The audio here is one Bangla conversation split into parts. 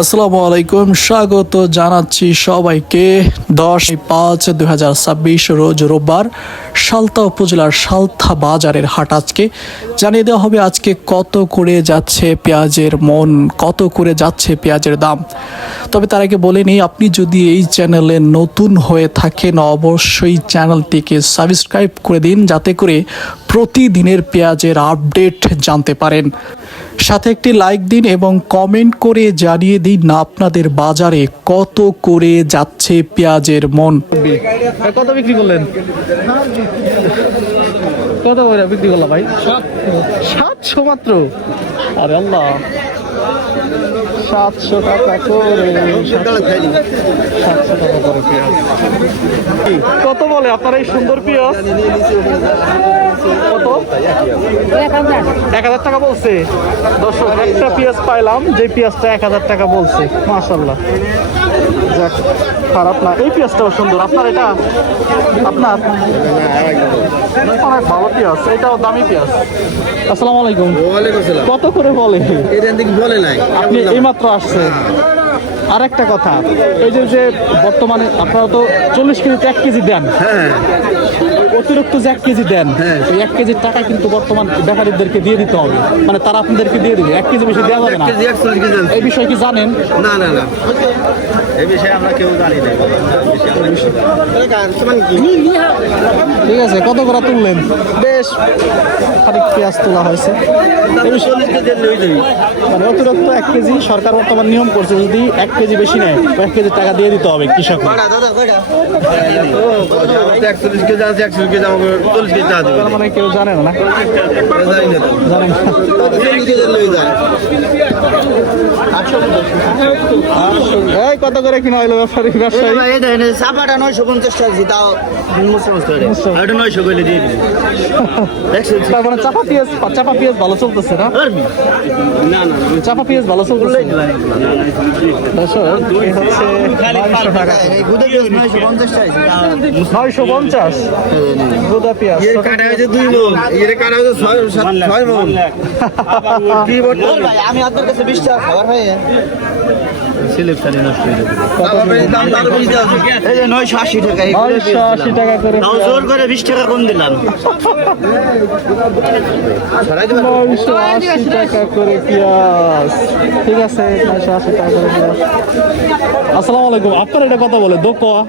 আসসালামু আলাইকুম, স্বাগত জানাচ্ছি সবাইকে 10/5/2026 রোজ রোববার সালতা উপজেলার সালথা বাজারের হাট। আজকে জানিয়ে দেওয়া হবে আজকে কত করে যাচ্ছে পেঁয়াজের মন, কত করে যাচ্ছে পেঁয়াজের দাম। তবে তার আগে বলে নিই, আপনি যদি এই চ্যানেলে নতুন হয়ে থাকেন অবশ্যই চ্যানেলটিকে সাবস্ক্রাইব করে দিন, যাতে করে প্রতিদিনের পেঁয়াজের আপডেট জানতে পারেন। সাথে একটি লাইক দিন এবং কমেন্ট করে জানিয়ে দিন না আপনাদের বাজারে কত করে যাচ্ছে পেঁয়াজের মন। কত বিক্রি করলেন? কত করে বিক্রি করলাম ভাই? 700 মাত্র? আরে আল্লাহ, 700 টাকা করে, 700 টাকা করে পেঁয়াজ। কত বলে আপনার এই সুন্দর পেঁয়াজ? কত? 1000 টাকা বলছে। দর্শক, একটা পেঁয়াজ পাইলাম যে পেঁয়াজটা 1000 টাকা বলছে। মাশাআল্লাহ, যাক, খারাপ না। এই পেঁয়াজটাও সুন্দর। আপনার এটা? আপনার অনেক ভালো পেঁয়াজ, এটাও দামি পেঁয়াজ। আসসালামু আলাইকুম। কত করে বলে? বলে নাই, আপনি এইমাত্র আসছেন। আরেকটা কথা, এই যে বর্তমানে আপনারা তো 40 কেজিতে 1 কেজি দেন, অতিরিক্ত যে 1 কেজি দেন, এই 1 কেজির টাকা কিন্তু বর্তমান ব্যাপারীদেরকে দিয়ে দিতে হবে, মানে তারা আপনাদেরকে দিয়ে দিবে। 1 কেজি বেশি দেওয়া যাবে না। এই বিষয়ে কি জানেন? না না না, এই বিষয়ে আমরা কেউ জানি না। ঠিক আছে, কত করে তুললেন? বেশ খানিক পেঁয়াজ তোলা হয়েছে। মানে অতিরিক্ত 1 কেজি সরকার বর্তমান নিয়ম করছে, যদি 1 কেজি বেশি নেয় 1 কেজি টাকা দিয়ে দিতে হবে কৃষক। মানে কেউ জানে না, জানেন এই কত করে কিনা হইলো ব্যবসায়ী? চাপাটা 950 টাকা, তাও 900 করে দিয়ে দিবি। মানে চাপা পেঁয়াজ ভালো চলতেছে না? না না, চাপা পেঁয়াজ ভালো চলতেছে। 950 গোদা পেঁয়াজ। আমি আপনার কাছে 20 টাকা খাবার হয়। 980 টাকা, 980 টাকা করে, জোর করে 20 টাকা কম দিলাম। 980 টাকা করে পেঁয়াজ। ঠিক আছে, 980 টাকা করে পেঁয়াজ। আসসালামু আলাইকুম। আপনার এটা কত বলে? দোকোয়া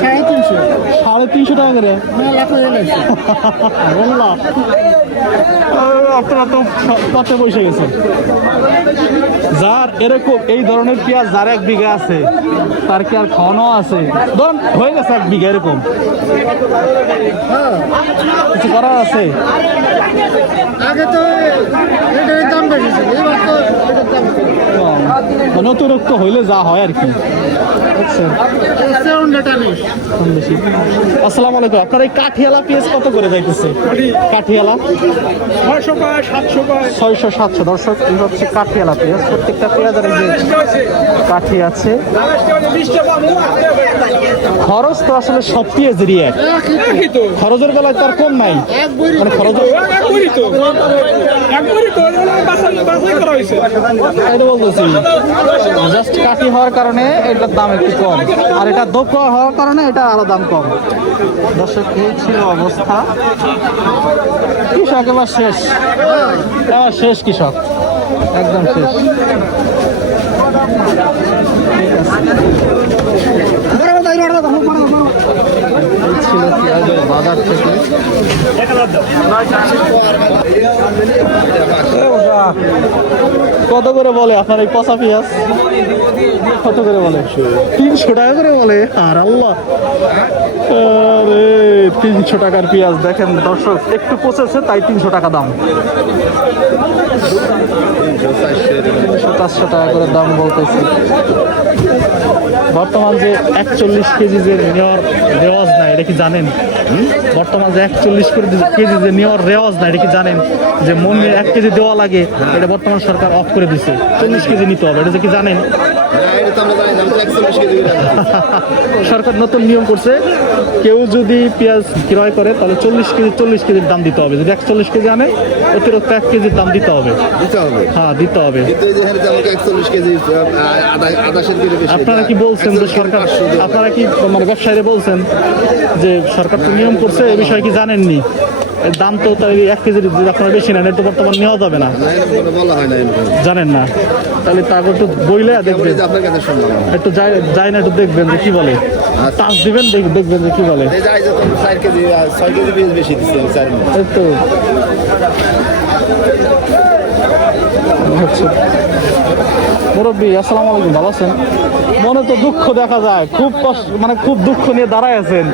350 টাকা করে বললাম। আপনারা তো কত বসে গেছেন। যার এরকম এই ধরনের পেঁয়াজ যার 1 বিঘা আছে, তার কি আর খাওয়ানো আছে? ধরুন হয়ে গেছে 1 বিঘা, এরকম কিছু করার আছে? আগে তো এটার দাম বেশি ছিল, এবার তো এটার দাম মানে অতিরিক্ত হইলে যা হয় আর কি। আসসালামু আলাইকুম। আপনার এই কাঠিয়ালা পেঁয়াজ কত করে যাইতেছে? কাঠিয়ালা 600-700। দর্শক, এই হচ্ছে কাঠিয়ালা পেঁয়াজ। প্রত্যেকটা পেঁয়াজের এই যে কাঠি আছে। খরচ তো আসলে সব পেঁয়াজেরই এক, খরচের বেলায় তার কম নাই। মানে খরচ বলতেছি, জাস্ট কাঠি হওয়ার কারণে এটার দাম একটু কম, আর এটা দোপা হওয়ার কারণে এটা আরো দাম কম। দর্শক, এই ছিল অবস্থা। কৃষক এবার শেষ, এবার শেষ কৃষক, একদম শেষ। ছিল পেঁয়াজের বাজার থেকে। কত করে বলে আপনার এই পচা পেঁয়াজ? কত করে বলে? 300 টাকা করে বলে। আর আল্লাহ, আরে 300 টাকার পেঁয়াজ দেখেন দর্শক, একটু পচেছে তাই 300 টাকা দাম। 300-400 টাকা করে দাম বলতেছে। বর্তমান যে 41 কেজি যে নেওয়াজ নাই, এটা কি জানেন? বর্তমান যে 41 করে কেজি যে নেওয়ার রেওয়াজ না, এটা কি জানেন যে মনে 1 কেজি দেওয়া লাগে, এটা বর্তমান সরকার অফ করে দিছে, 40 কেজি নিতে হবে, এটা যে কি জানেন? সরকার নতুন নিয়ম করছে, কেউ যদি পেঁয়াজ ক্রয় করে তাহলে 40 কেজির দাম দিতে হবে। যদি 41 কেজি আনে অতিরিক্ত 1 কেজির দাম দিতে হবে। হ্যাঁ, দিতে হবে। আপনারা কি বলছেন যে সরকার, আপনারা কি মানে ব্যবসায়ীরা বলছেন যে সরকার তো নিয়ম করছে, এই বিষয়ে কি জানেননি? এর দাম তো তাই 1 কেজির যদি আপনারা বেশি নেন, এটা তো বর্তমান নেওয়া যাবে না, জানেন না? তাহলে তারপর একটু বইলে দেখবেন, একটু যাই না, একটু দেখবেন যে কি বলে, টাচ দিবেন, দেখবেন যে কি বলে। এই তো মুরব্বী, আসসালামু আলাইকুম, ভালো আছেন? মনে তো দুঃখ দেখা যায়, খুব কষ্ট, মানে খুব দুঃখ নিয়ে দাঁড়ায় আছেন।